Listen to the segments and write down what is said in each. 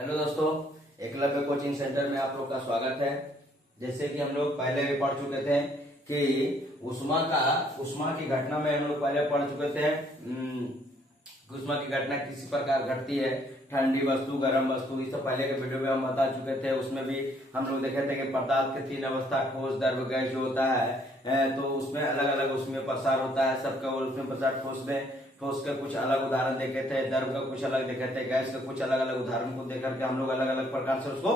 Hello दोस्तों, Eklavya coaching centre में आप लोग का स्वागत है। जैसे कि हम लोग पहले भी पढ़ चुके थे कि उष्मा की घटना में हम लोग पहले पढ़ चुके थे। उष्मा की घटना किसी प्रकार घटती है, ठंडी वस्तु, गर्म वस्तु, ये सब पहले के वीडियो में हम बता चुके थे। उसमें भी हम लोग देखे थे कि पदार्थ के तीन अवस्था, ठोस, द्रव, गैस जो होता है, तो उसमें अलग अलग उसमें प्रसार होता है सबका। उसमें प्रसार ठोस के कुछ अलग उदाहरण देखे थे, द्रव का कुछ अलग देखे थे, गैस के कुछ अलग अलग उदाहरण को देख करके हम लोग अलग अलग प्रकार से उसको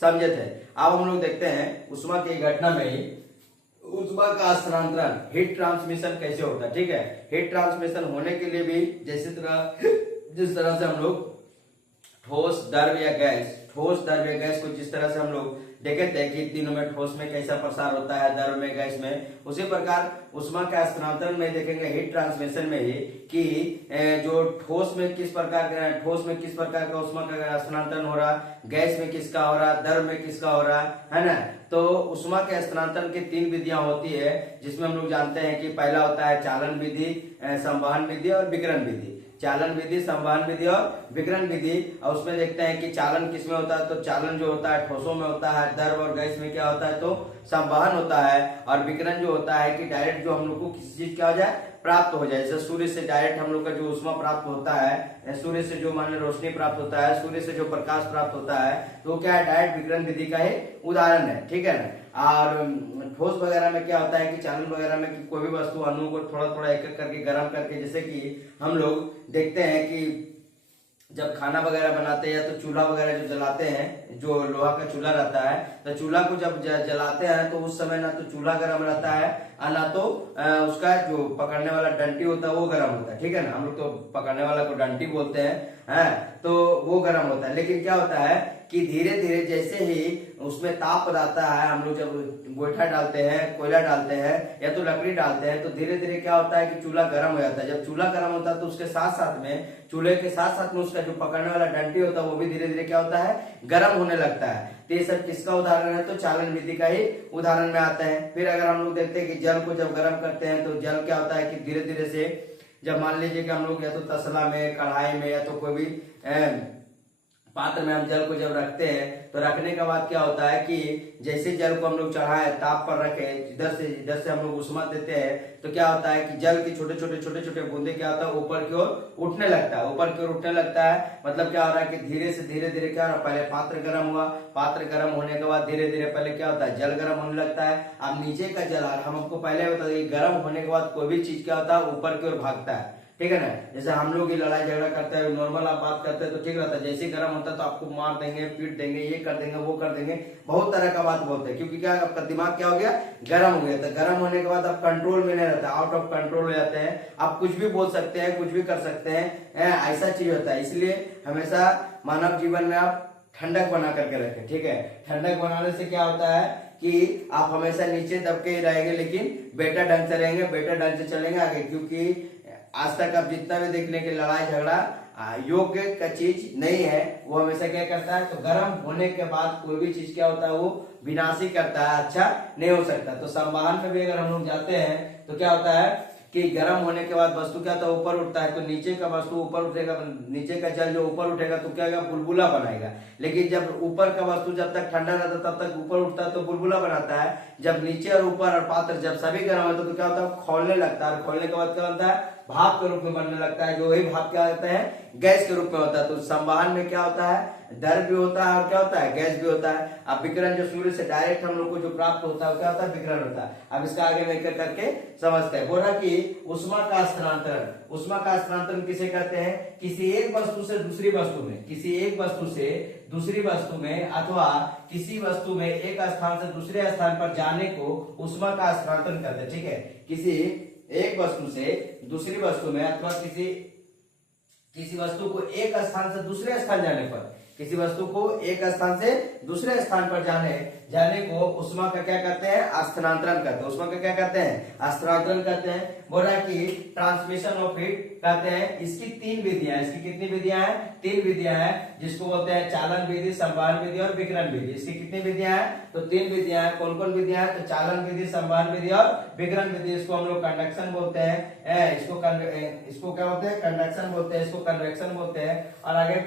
समझे थे। अब हम लोग देखते हैं उष्मा की घटना में ही उष्मा का स्थानांतरण, हीट ट्रांसमिशन कैसे होता है। ठीक है, हीट ट्रांसमिशन होने के लिए भी जिस तरह से हम लोग ठोस, द्रव या गैस को जिस तरह से हम लोग देखे थे कि तीनों में, ठोस में कैसा प्रसार होता है, द्रव में, गैस में, उसी प्रकार उष्मा का स्थानांतरण में देखेंगे हीट ट्रांसमिशन में ही कि जो ठोस में किस प्रकार का उष्मा का स्थानांतरण हो रहा, गैस में किसका हो रहा, द्रव में किसका हो रहा है ना। तो उष्मा के स्थानांतरण की तीन विधियां होती है, जिसमें हम लोग जानते हैं कि पहला होता है चालन विधि, संवहन विधि और विकिरण विधि। चालन विधि, संवहन विधि और विकिरण विधि। और उसमें देखते हैं कि चालन किसमें होता है, तो चालन जो होता है ठोसों में होता है, द्रव और गैस में क्या होता है, तो संवहन होता है। और विकिरण जो होता है कि डायरेक्ट जो हम लोग को किसी चीज क्या हो जाए, प्राप्त हो जाए। जैसे सूर्य से डायरेक्ट हम लोग का जो उष्मा प्राप्त होता है, सूर्य से जो मान रोशनी प्राप्त होता है, सूर्य से जो प्रकाश प्राप्त होता है, तो क्या है, डायरेक्ट विकिरण विधि का ही उदाहरण है। ठीक है ना। और ठोस वगैरह में क्या होता है कि चालन वगैरह में कि कोई भी वस्तु अणु को थोड़ा थोड़ा एक एक करके गर्म करके, जैसे कि हम लोग देखते हैं कि जब खाना वगैरह बनाते हैं या तो चूल्हा वगैरह जो जलाते हैं, जो लोहा का चूल्हा रहता है, तो चूल्हा को जब जलाते हैं तो उस समय ना तो चूल्हा गर्म रहता है और ना तो उसका जो पकड़ने वाला डंटी होता है वो गर्म होता है। ठीक है ना, हम लोग तो पकड़ने वाला को डंटी बोलते हैं, तो वो गर्म होता है। लेकिन क्या होता है कि धीरे धीरे जैसे ही उसमें ताप आता है, हम लोग जब गोईठा डालते हैं, कोयला डालते हैं या तो लकड़ी डालते हैं, तो धीरे धीरे क्या होता है कि चूल्हा गर्म हो जाता है। जब चूल्हा गर्म होता है तो उसके साथ साथ में, चूल्हे के साथ साथ में उसका जो पकड़ने वाला डंटी होता है वो भी धीरे धीरे क्या होता है, गर्म होने लगता है। तो ये सब किसका उदाहरण है, तो चालन विधि का ही उदाहरण में आता है। फिर अगर हम लोग देखते हैं कि जल को जब गर्म करते हैं तो जल क्या होता है कि धीरे धीरे से, जब मान लीजिए कि हम लोग या तो तसला में, कढ़ाई में या तो कोई भी पात्र में हम जल को जब रखते हैं, तो रखने के बाद क्या होता है कि जैसे जल को हम लोग चढ़ाए, ताप पर रखे, इधर से हम लोग उष्मा देते हैं, तो क्या होता है कि जल की छोटे छोटे बूंदे क्या होता है, ऊपर की ओर उठने लगता है, ऊपर की ओर उठने लगता है। मतलब क्या हो रहा है कि धीरे से धीरे धीरे क्या हो रहा है, पहले पात्र गर्म हुआ, पात्र गर्म होने के बाद धीरे धीरे पहले क्या होता है, जल गर्म होने लगता है। अब नीचे का जल, हम आपको पहले बता दें, गर्म होने के बाद कोई भी चीज क्या होता है, ऊपर की ओर भागता है। ठीक है ना। जैसे हम लोग ही लड़ाई झगड़ा करते हैं, नॉर्मल आप बात करते हैं तो ठीक रहता है, जैसे गर्म होता है तो आपको मार देंगे, पीट देंगे, ये कर देंगे, वो कर देंगे, बहुत तरह का बात बोलते हैं। क्योंकि क्या, आपका दिमाग क्या हो गया, गर्म हो गया। तो गर्म होने के बाद आप कंट्रोल में नहीं रहता, आउट ऑफ कंट्रोल हो जाते हैं, आप कुछ भी बोल सकते हैं, कुछ भी कर सकते हैं, ऐसा चीज होता है। इसलिए हमेशा मानव जीवन में आप ठंडक बना करके रखें। ठीक है, ठंडक बनाने से क्या होता है कि आप हमेशा नीचे दब के ही रहेंगे, लेकिन बेटर ढंग से रहेंगे, बेटर ढंग से चलेंगे आगे। क्योंकि आज तक आप जितना भी देखने के लड़ाई झगड़ा योग्य का चीज नहीं है, वो हमेशा क्या करता है, तो गर्म होने के बाद कोई भी चीज क्या होता है, वो विनाशी करता है, अच्छा नहीं हो सकता। तो संवहन में भी अगर हम लोग जाते हैं तो क्या होता है कि गर्म होने के बाद वस्तु क्या होता है, ऊपर उठता है, तो नीचे का वस्तु ऊपर उठेगा, नीचे का जल जो ऊपर उठेगा तो क्या होगा, बुलबुला बनाएगा। लेकिन जब ऊपर का वस्तु जब तक ठंडा रहता है तब तक ऊपर उठता है तो बुलबुला बनाता है। जब नीचे और ऊपर और पात्र जब सभी गर्म होता है तो क्या होता है, खोलने लगता है, और खोलने के बाद क्या होता है, भाप के रूप में बनने लगता है। जो वही भाप क्या होता है, गैस के रूप में होता है। तो संवहन में क्या होता है, द्रव भी होता है और क्या होता है, गैस भी होता है। अब विकिरण जो सूर्य से डायरेक्ट हम लोग को जो प्राप्त होता है वो क्या होता है, विकिरण होता है। अब इसका आगे में एक करके समझते हैं। बोला कि उष्मा का स्थानांतरण, उष्मा का स्थानांतरण किसे कहते हैं, किसी एक वस्तु से दूसरी वस्तु में, किसी एक वस्तु से दूसरी वस्तु में अथवा किसी वस्तु में एक स्थान से दूसरे स्थान पर जाने को उष्मा का स्थानांतरण कहते हैं। ठीक है, किसी एक वस्तु से दूसरी वस्तु में अथवा किसी वस्तु को एक स्थान से दूसरे स्थान जाने पर, किसी वस्तु को एक स्थान से दूसरे स्थान पर जाने को उष्मा का क्या कहते हैं, स्थानांतरण कहते हैं। उष्मा का क्या कहते हैं, स्थानांतरण कहते हैं। बोल रहा है कि ट्रांसमिशन ऑफ हीट कहते हैं। इसकी तीन विधियां, इसकी कितनी विधियां हैं, तीन विधियां हैं, जिसको बोलते हैं चालन विधि, संवहन विधि और विकिरण विधि। इसकी कितनी विधियां हैं, तो तीन विधियां हैं। कौन कौन विधियां हैं, तो चालन विधि, संवहन विधि और विकिरण विधि। इसको हम लोग कंडक्शन बोलते हैं, इसको क्या बोलते हैं, कंडक्शन बोलते हैं, इसको कन्वेक्शन बोलते हैं। और आगे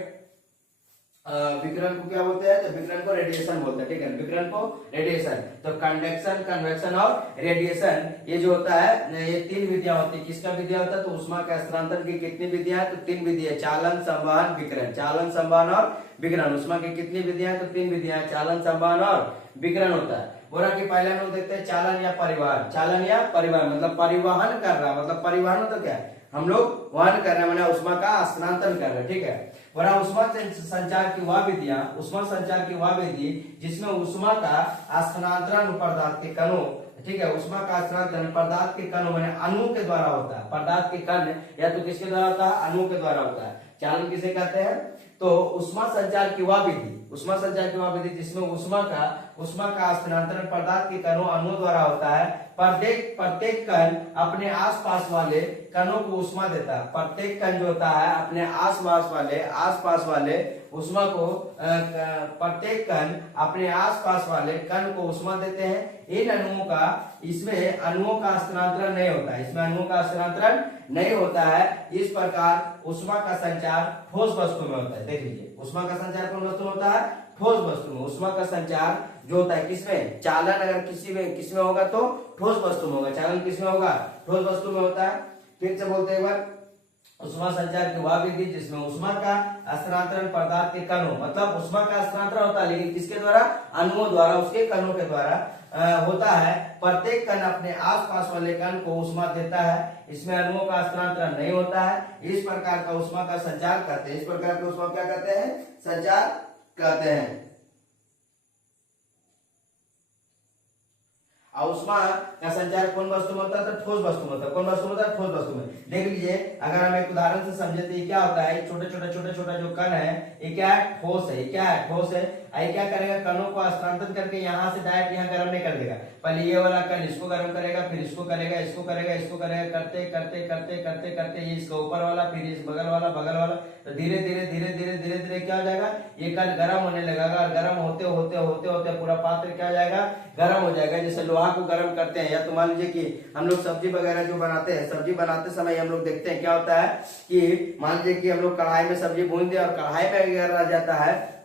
विकिरण को क्या बोलते हैं? तो विकिरण को रेडिएशन बोलते हैं, ठीक है, विकिरण को रेडिएशन। तो कंडक्शन, कन्वेक्शन और रेडिएशन, ये जो होता है ये तीन विधियां होती है। किसका विधिया होता है? तो ऊष्मा के हस्तांतरण की कितनी विधियां हैं? तो तीन विधियां, चालन, संवहन, विकिरण। चालन, संवहन और विकिरण, ऊष्मा की कितनी विधियां हैं? तो तीन विधियां हैं, चालन, संवहन और विकिरण होता है। बोला कि पहले हम लोग देखते हैं चालन या परिवहन। चालन या परिवहन मतलब परिवहन कर रहा, मतलब परिवहन तो क्या है? हम लोग वहन कर रहे हैं, माने ऊष्मा का स्थानांतरण कर रहे हैं, ठीक है। वरना ऊष्मा संचार की वह विधियां, ऊष्मा संचार की वह विधि जिसमें ऊष्मा का स्थानांतरण पदार्थ के कणों, ठीक है, ऊष्मा का स्थानांतरण पदार्थ के कणों माने अणु के द्वारा होता है। पदार्थ के कण या तो किसके द्वारा होता है? अणु के द्वारा होता है। चालन किसे कहते हैं? तो ऊष्मा संचार की वह विधि, ऊष्मा संचार की वह विधि जिसमें ऊष्मा का स्थानांतरण पदार्थ के कणों अणुओं द्वारा होता है। प्रत्येक कण अपने आसपास वाले कणों को ऊष्मा देता है। प्रत्येक कण जो होता है अपने आसपास वाले ऊष्मा को, प्रत्येक कण अपने आसपास वाले कण को ऊष्मा देते हैं। इन अणुओं का, इसमें अणुओं का स्थानांतरण नहीं होता है, इसमें अणुओं का स्थानांतरण नहीं होता है। इस प्रकार ऊष्मा का संचार ठोस वस्तु में होता है। देख लीजिए, ऊष्मा का संचार कौन वस्तु में होता है? ठोस वस्तु में। ऊष्मा का संचार जो होता है किसमें? चालन अगर किसमें होगा तो ठोस वस्तु में होगा। चालन किसमें होगा? ठोस वस्तु में होता है। फिर से बोलते हैं एक बार, ऊष्मा संचार की वह विधि जिसमें ऊष्मा का स्थानांतरण पदार्थ के कणों, मतलब ऊष्मा का स्थानांतरण होता है लेकिन किसके द्वारा? अणुओं द्वारा, उसके कणों के द्वारा होता है। प्रत्येक कण अपने आसपास वाले कण को ऊष्मा देता है। इसमें अणुओं का स्थानांतरण नहीं होता है। इस प्रकार का ऊष्मा का संचार कहते हैं। इस प्रकार का ऊष्मा क्या कहते हैं? संचार कहते हैं। ऊष्मा का संचार कौन वस्तु में होता है? तो ठोस वस्तु में होता है। कौन वस्तु में होता है? ठोस वस्तु में। देख लीजिए, अगर हम एक उदाहरण से समझे तो ये क्या होता है? छोटा जो कण है ये क्या है? ठोस है। ये क्या है? ठोस है। ये क्या करेगा? कणों को स्थानांतरित करके यहाँ से डायरेक्ट यहाँ गर्म नहीं कर देगा। पहले ये वाला कण इसको गर्म करेगा, फिर इसको करेगा, इसको करेगा, इसको करेगा, करते ये इसका ऊपर वाला, फिर इस बगल वाला, तो धीरे धीरे क्या हो जाएगा? ये कण गर्म होने लगेगा। और गर्म होते पूरा पात्र क्या हो जाएगा? गर्म हो जाएगा। जैसे लोहा को गर्म करते हैं, या तो मान लीजिए कि हम लोग सब्जी वगैरह जो बनाते हैं, सब्जी बनाते समय हम लोग देखते हैं क्या होता है कि मान लीजिए कि हम लोग कढ़ाई में सब्जी भून दिया और कढ़ाई में अगर रह जाता है,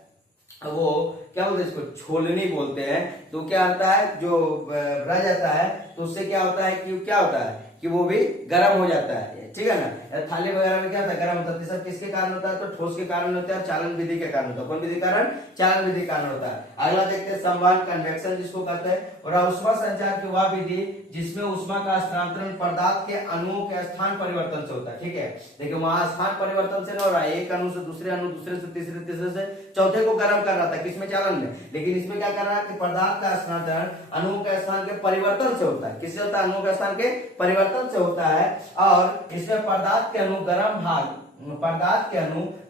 वो क्या बोलते हैं इसको? छोलनी बोलते हैं। तो क्या होता है? जो रह जाता है तो उससे क्या होता है कि क्या होता है कि वो भी गर्म हो जाता है, ठीक है ना। थाली वगैरह में क्या होता है? गर्म होता है। सब किसके कारण होता है? तो ठोस के कारण होता है, चालन विधि के कारण होता है। कौन विधि कारण? चालन विधि के कारण होता है। अगला देखते हैं संवहन, कन्वेक्शन जिसको कहते हैं। और ऊष्मा संचार की वह विधि जिसमें ऊष्मा का स्थानांतरण पदार्थ के अणुओं के स्थान परिवर्तन से होता है, ठीक है। देखिए वहां स्थान परिवर्तन से न हो रहा है, एक अणु से दूसरे अणु, दूसरे से तीसरे, तीसरे से चौथे को गर्म कर रहा था, किसमें? चालन में। लेकिन इसमें क्या कर रहा है कि पदार्थ का स्थानांतरण अणुओं के स्थान के परिवर्तन से होता है। किससे होता है? अणुओं के स्थान के परिवर्तन से होता है। और इसमें पदार्थ के अणु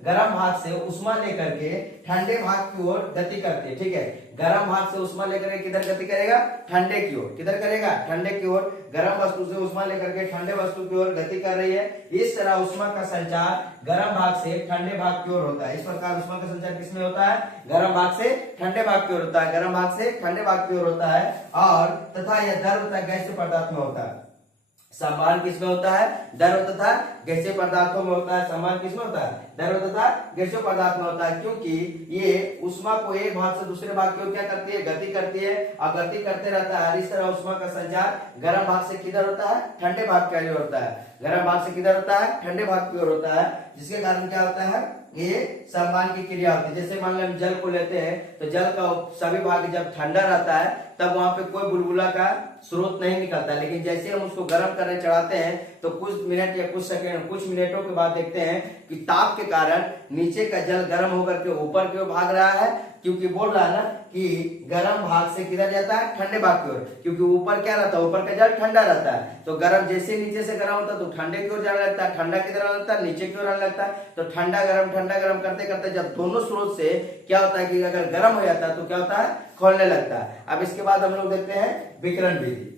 गर्म भाग से उष्मा लेकर के ठंडे भाग की ओर गति करते हैं, ठीक है। गर्म भाग से उष्मा लेकर के किधर गति करेगा? ठंडे की ओर। किधर करेगा? ठंडे की ओर। गर्म वस्तु से उष्मा लेकर के ठंडे वस्तु की ओर गति कर रही है। इस तरह उष्मा का संचार गर्म भाग से ठंडे भाग की ओर होता है। इस प्रकार उष्मा का संचार किसमें होता है? गर्म भाग से ठंडे भाग की ओर होता है। गर्म भाग से ठंडे भाग की ओर होता है। और तथा यह द्रव तथा गैसीय पदार्थ में होता है। संवहन किसमें होता है? द्रव तथा गैसीय पदार्थों में होता है। संवहन किसमें होता है? द्रव तथा गैसीय पदार्थ में होता है, क्योंकि ये उष्मा को एक भाग से दूसरे भाग की ओर क्या करती है? गति करती है। और गति करते रहता है। इस तरह उष्मा का संचार गर्म भाग से किधर होता है? ठंडे भाग की ओर होता है। गर्म भाग से किधर होता है? ठंडे भाग की ओर होता है। जिसके कारण क्या होता है? ये संवहन की क्रिया होती है। जैसे मान लो हम जल को लेते हैं, तो जल का सभी भाग जब ठंडा रहता है तब वहां पे कोई बुलबुला का स्रोत नहीं निकलता, लेकिन जैसे हम उसको गर्म करने चढ़ाते हैं तो कुछ मिनट या कुछ सेकंड, कुछ मिनटों के बाद देखते हैं कि ताप के कारण नीचे का जल गर्म होकर के ऊपर की ओर भाग रहा है, क्योंकि बोल रहा है ना कि गर्म भाग से किधर जाता है? ठंडे भाग की ओर, क्योंकि ऊपर क्या रहता है? ऊपर का जल ठंडा रहता है। तो गर्म जैसे नीचे से गर्म होता है तो ठंडे की ओर जाने लगता है, ठंडा किधर आने लगता है? नीचे की ओर आने लगता है। तो ठंडा गर्म करते करते जब दोनों स्रोत से क्या होता है कि अगर गर्म हो जाता है तो क्या होता है? खोलने लगता है। अब इसके बाद हम लोग देखते हैं विकिरण विधि।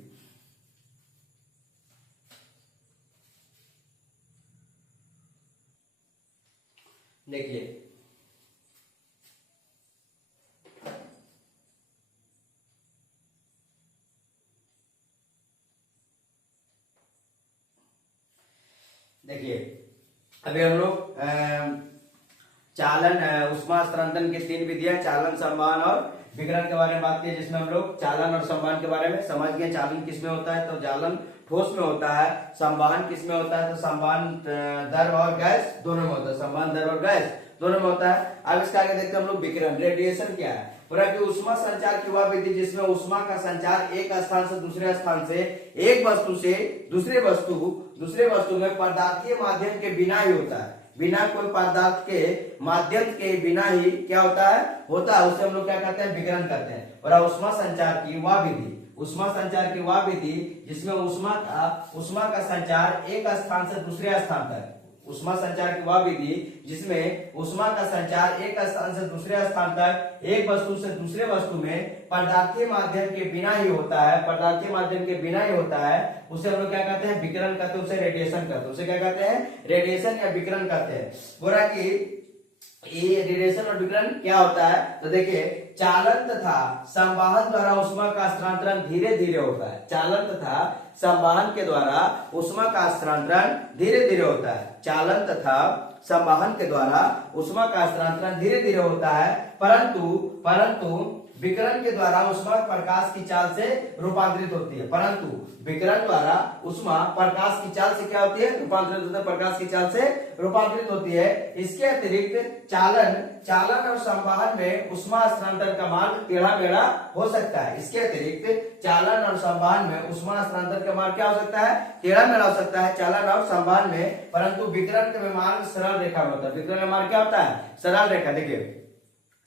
देखिए, अभी हम लोग चालन उष्मा स्थानांतरण की 3 विधियां, चालन, संवहन और विकिरण के बारे में बात की, जिसमें हम लोग चालन और संवहन के बारे में समझ गए। चालन किसमें होता है, तो चालन ठोस में होता है। संवहन किसमें होता है, तो संवहन द्रव और गैस दोनों में होता है। संवहन द्रव और गैस दोनों में होता है। अब इसका आगे देखते हैं हम लोग विकिरण। रेडिएशन क्या है, पूरा कि उष्मा संचार की वह विधि जिसमें उष्मा का संचार एक स्थान से दूसरे स्थान से, एक वस्तु से दूसरे वस्तु में पदार्थीय माध्यम के बिना ही होता है। बिना कोई पदार्थ के माध्यम के बिना ही क्या होता है, उसे हम लोग क्या कहते हैं, विकिरण करते हैं। और उष्मा संचार की वह विधि, उष्मा संचार की वह विधि जिसमें उष्मा का संचार एक स्थान से दूसरे स्थान तक, उष्मा संचार की वह विधि जिसमें उष्मा का संचार एक स्थान से दूसरे स्थान तक, एक वस्तु से दूसरे वस्तु में पदार्थीय माध्यम के बिना ही होता है, पदार्थीय माध्यम के बिना ही होता है, उसे हम लोग क्या कहते हैं, विकिरण कहते हैं, उसे रेडिएशन कहते हैं। उसे क्या कहते हैं, रेडिएशन या विकिरण कहते हैं। बोला कि ये रेडिएशन और विकिरण क्या होता है, तो देखिए चालन तथा संवहन द्वारा उष्मा का स्थानांतरण धीरे धीरे होता है। चालन तथा संवहन के द्वारा उष्मा का स्थानांतरण धीरे धीरे होता है। चालन तथा संवहन के द्वारा उष्मा का स्थानांतरण धीरे धीरे होता है, परंतु विकिरण के द्वारा उष्मा प्रकाश की चाल से रूपांतरित होती है। परंतु विकिरण द्वारा उष्मा प्रकाश की चाल से क्या होती है, रूपांतरित होती है, प्रकाश की चाल से रूपांतरित होती है। इसके अतिरिक्त चालन और संवहन में उष्मा स्थानांतरण का मार्ग टेढ़ा मेढ़ा हो सकता है। इसके अतिरिक्त चालन और संवहन में उष्मा स्थानांतरण का मार्ग क्या हो सकता है, टेढ़ा मेढ़ा हो सकता है चालन और संवहन में, परंतु विकिरण के मार्ग सरल रेखा में होता है। विकिरण का मार्ग क्या होता है, सरल रेखा। देखिए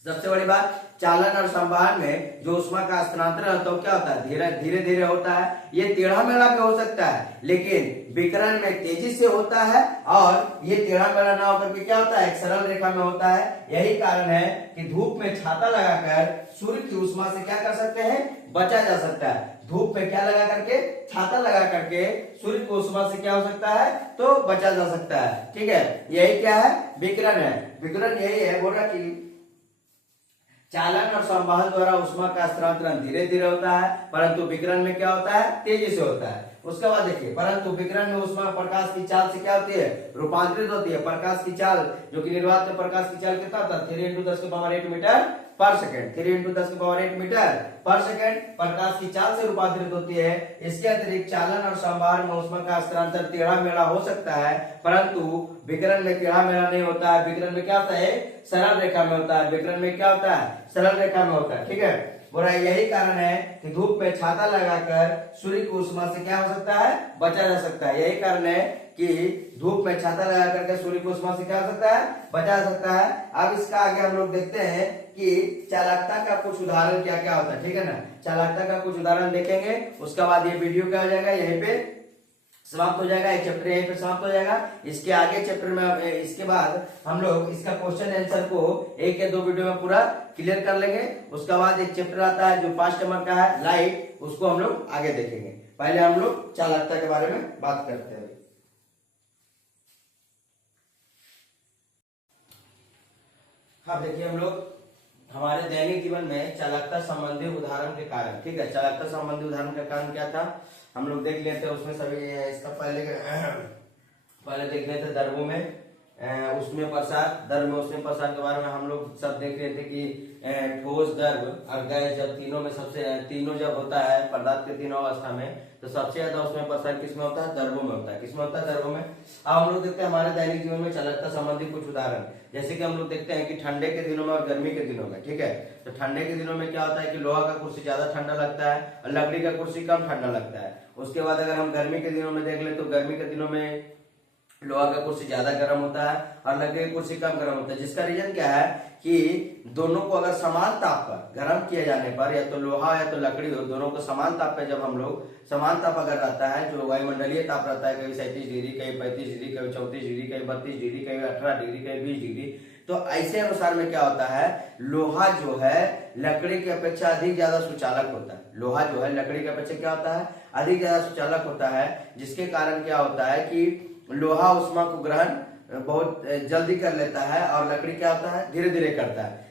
सबसे बड़ी बात, चालन और संवहन में जो उष्मा का स्थानांतरण होता है क्या होता है, धीरे धीरे होता है। ये टेढ़ा मेढ़ा भी हो सकता है, लेकिन विकिरण में तेजी से होता है, और ये टेढ़ा मेढ़ा ना होकर के क्या होता है, एक सरल रेखा में होता है। यही कारण है कि धूप में छाता लगाकर सूर्य की उष्मा से क्या कर सकते हैं, बचा जा सकता है। धूप में क्या लगा करके, छाता लगा करके सूर्य की उष्मा से क्या हो सकता है, तो बचा जा सकता है। ठीक है, यही क्या है, विकिरण है। विकिरण यही है, बोला कि चालन और संवहन द्वारा उष्मा का स्थानांतरण धीरे धीरे होता है, परंतु विकिरण में क्या होता है, तेजी से होता है। उसके बाद देखिए, परंतु विकिरण में उष्मा प्रकाश की चाल से क्या होती है, रूपांतरित होती है। प्रकाश की चाल जो कि निर्वात में प्रकाश की चाल कितना था, 3 × 10⁸ मीटर पर सेकेंड, 3 × 10⁸ मीटर पर सेकेंड प्रकाश की चाल से रूपांतरित होती है। इसके अतिरिक्त चालन और संवहन में उष्मा का स्थानांतरण टेढ़ा मेढ़ा हो सकता है, परंतु विकिरण में टेढ़ा मेढ़ा नहीं होता है। विकिरण में क्या होता है, सरल रेखा में होता है। विकिरण में क्या होता है, सरल रेखा में होता है। ठीक है, बोला यही कारण है कि धूप में छाता लगाकर सूर्य की उष्मा से क्या हो सकता है, बचा जा सकता है। यही कारण है कि धूप में छाता लगा करके सूर्य की उष्मा से क्या हो सकता है, बचा जा सकता है। अब इसका आगे हम लोग देखते हैं कि चालकता का कुछ उदाहरण क्या क्या होता है। ठीक है ना, चालकता का कुछ उदाहरण देखेंगे, उसके बाद ये वीडियो क्या हो जाएगा, यहीं पे समाप्त हो जाएगा। एक चैप्टर यहीं पे समाप्त हो जाएगा। इसके आगे चैप्टर में, इसके बाद हम लोग इसका क्वेश्चन आंसर को 1 या 2 वीडियो में पूरा क्लियर कर लेंगे। उसके बाद एक चैप्टर आता है जो 5 नंबर का है, लाइट, उसको हम लोग आगे देखेंगे। पहले हम लोग चालकता के बारे में बात करते हैं। हाँ देखिए, हम लोग हमारे दैनिक जीवन में चालकता संबंधी उदाहरण के कारण, ठीक है, चालकता संबंधी उदाहरण का कारण क्या था हम लोग देख लेते हैं। उसमें सभी इसका पहले देख लेते हैं द्रवों में उसमें प्रसार, द्रव में उसमें प्रसार के बारे में हम लोग सब देख रहे थे कि ठोस, द्रव और गैस जब तीनों जब होता है पदार्थ के तीनों अवस्था में, तो सबसे ज्यादा उसमें प्रसार किसमें होता है, द्रवों में होता है। किसमें होता है, द्रवों में। अब हम लोग देखते हैं हमारे दैनिक जीवन में चालकता संबंधी कुछ उदाहरण, जैसे कि हम लोग देखते हैं कि ठंडे के दिनों में और गर्मी के दिनों में, ठीक है, तो ठंडे के दिनों में क्या होता है कि लोहा का कुर्सी ज्यादा ठंडा लगता है और लकड़ी का कुर्सी कम ठंडा लगता है। उसके बाद अगर हम गर्मी के दिनों में देख ले तो गर्मी के दिनों में लोहा का कुर्सी ज्यादा गर्म होता है और लकड़ी की कुर्सी कम गर्म होता है। जिसका रीजन क्या है कि दोनों को अगर समान ताप पर गर्म किए जाने पर, या तो लोहा या तो लकड़ी हो, दोनों को समान ताप पर जब हम लोग, समान ताप अगर रहता है, जो वायुमंडलीय ताप रहता है, कभी 37 डिग्री, कभी 35 डिग्री, कभी 34 डिग्री, कभी 32 डिग्री, कभी 18 डिग्री, कभी 20 डिग्री, तो ऐसे अनुसार में क्या होता है, लोहा जो है लकड़ी की अपेक्षा अधिक ज्यादा सुचालक होता है। लोहा जो है लकड़ी की अपेक्षा क्या होता है, अधिक ज्यादा सुचालक होता है, जिसके कारण क्या होता है कि लोहा उष्मा को ग्रहण बहुत जल्दी कर लेता है और लकड़ी क्या होता है, धीरे धीरे करता है।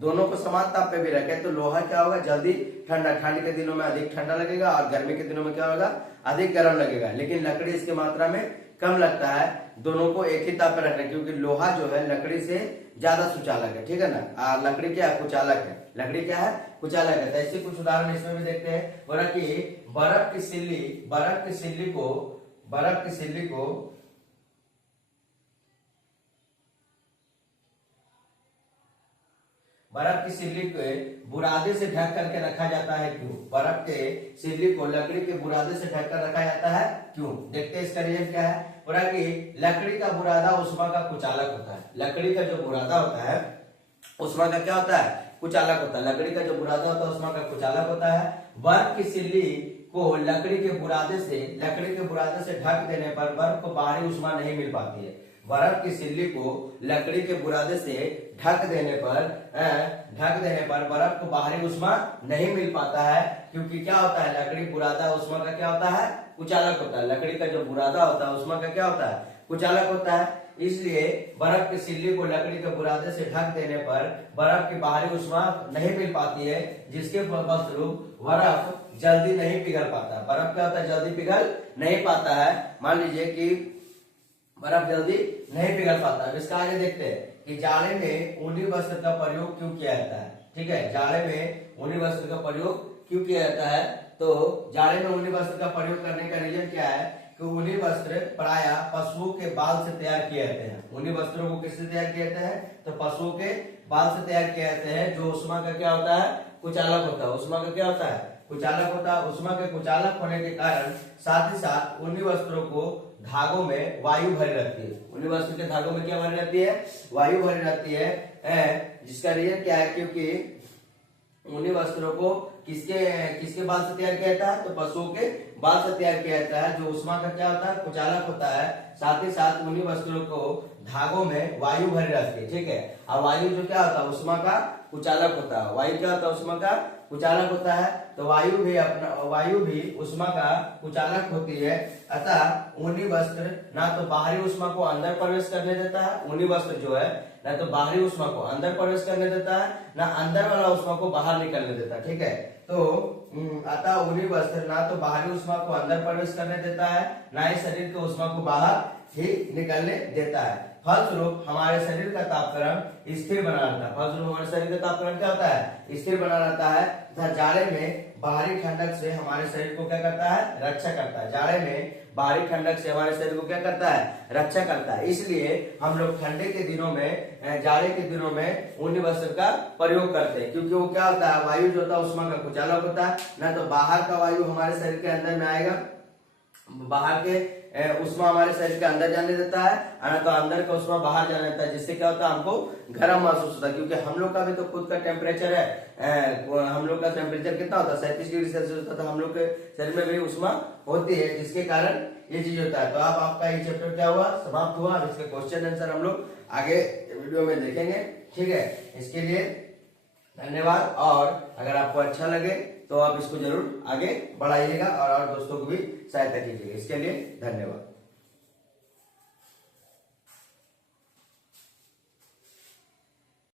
दोनों को समान ताप पे भी रखे तो लोहा क्या होगा, जल्दी ठंडा, ठंड के दिनों में अधिक ठंडा लगेगा और गर्मी के दिनों में क्या होगा, अधिक गर्म लगेगा, लेकिन लकड़ी इसकी मात्रा में कम लगता है दोनों को एक ही ताप पर रखना, क्योंकि लोहा जो है लकड़ी से ज्यादा सुचालक है, ठीक है ना। लकड़ी क्या है, कुचालक है, लकड़ी क्या है, कुचालक है। तो ऐसे कुछ उदाहरण इसमें भी देखते हैं। बोला कि बर्फ की सिल्ली को बुरादे से ढक करके रखा जाता है, क्यों? बर्फ के सिल्ली को लकड़ी के बुरादे से ढक कर रखा जाता है, क्यों? देखते हैं इसका रीजन क्या है। बोला कि लकड़ी का बुरादा उष्मा का कुचालक होता है। लकड़ी का जो बुरादा होता है उष्मा का क्या होता है, कुचालक होता है। लकड़ी का जो बुरादा होता है उष्मा का कुचालक होता है। बर्फ की सिल्ली को लकड़ी के बुरादे से ढक देने पर बर्फ को बाहरी उष्मा नहीं मिल पाती है। बर्फ की सिल्ली को लकड़ी के बुरादे से ढक देने पर बर्फ को बाहरी उष्मा नहीं मिल पाता है, क्योंकि क्या होता है, लकड़ी बुरादा उष्मा का क्या होता है, कुचालक होता है। लकड़ी का जो बुरादा होता है उष्मा का क्या होता है, कुचालक होता है। इसलिए बर्फ की सिल्ली को लकड़ी के बुरादे से ढक देने पर बर्फ की बाहरी उष्मा नहीं मिल पाती है, जिसके फलस्वरूप बर्फ जल्दी नहीं पिघल पाता। बर्फ क्या होता है, जल्दी पिघल नहीं पाता है। मान लीजिए कि बर्फ जल्दी नहीं पिघल पाता। अब इसका आगे देखते हैं कि जाड़े में ऊनी वस्त्र का प्रयोग क्यों किया जाता है। ठीक है, जाड़े में ऊनी वस्त्र का प्रयोग क्यों किया जाता है। तो जाड़े में ऊनी वस्त्र का प्रयोग करने का रीजन क्या है कि ऊनी वस्त्र प्राय पशुओं के बाल से तैयार किए जाते हैं। ऊनी वस्त्रों को किससे तैयार किए जाते हैं, तो पशुओं के बाल से तैयार किए जाते हैं, जो उष्मा का क्या होता है, कुचालक होता है। उष्मा का क्या होता है, कुचालक होता है। उष्मा के कुचालक होने के कारण साथ ही साथ ऊनी वस्त्रों को धागों में वायु भरी रहती है। ऊनी वस्त्र के धागों में क्या भरी रहती है, वायु भरी रहती है। जिसका रीजन क्या है, क्योंकि ऊनी वस्त्रों को किसके बाल से तैयार किया जाता है, तो पशुओं के बाल से तैयार किया जाता है, जो उष्मा का क्या होता है, कुचालक होता है। साथ ही साथ ऊनी वस्त्रों को धागों में वायु भरी रहती है। ठीक है, और वायु जो क्या होता है, उष्मा का कुचालक होता है। वायु क्या होता है, उष्मा का कुचालक होता है। तो वायु भी उष्मा का कुचालक होती है। अतः ऊनी वस्त्र ना तो बाहरी उष्मा को अंदर प्रवेश करने देता है, ऊनी वस्त्र जो है ना तो बाहरी उष्मा को अंदर प्रवेश करने देता है, ना अंदर वाला उष्मा को बाहर निकलने देता है। ठीक है, तो अतः ऊनी वस्त्र ना तो बाहरी उष्मा को अंदर प्रवेश करने देता है, ना ही शरीर के उष्मा को बाहर ही निकलने देता है। फलस्वरूप हमारे शरीर का तापक्रम स्थिर बना रहता है। फलस्वरूप हमारे शरीर का तापक्रम क्या होता है, स्थिर बना रहता है। तथा जाड़े में बाहरी ठंडक से हमारे शरीर को क्या करता है, रक्षा करता है। जाड़े में बाहरी ठंडक से हमारे शरीर को क्या करता है, रक्षा करता है। इसलिए हम लोग ठंडे के दिनों में, जाड़े के दिनों में ऊनी वस्त्र का प्रयोग करते हैं, क्योंकि वो क्या होता है, वायु जो होता है उष्मा का कुचालक होता है। ना तो बाहर का वायु हमारे शरीर के अंदर में आएगा, बाहर के उष्मा हमारे शरीर के अंदर जाने देता है, ना तो अंदर का उष्मा बाहर जाने देता है, जिससे क्या होता है, हमको गर्म महसूस होता है। क्योंकि हम लोग का भी तो खुद का टेम्परेचर है, हम लोग का टेम्परेचर कितना होता है, 37 डिग्री सेल्सियस होता है। हम लोग के शरीर में भी उष्मा होती है, जिसके कारण ये चीज होता है। तो आपका ये चैप्टर क्या हुआ, समाप्त हुआ। अब इसके क्वेश्चन आंसर हम लोग आगे वीडियो में देखेंगे। ठीक है, इसके लिए धन्यवाद। और अगर आपको अच्छा लगे तो आप इसको जरूर आगे बढ़ाइएगा और दोस्तों को भी सहायता कीजिएगा। इसके लिए धन्यवाद।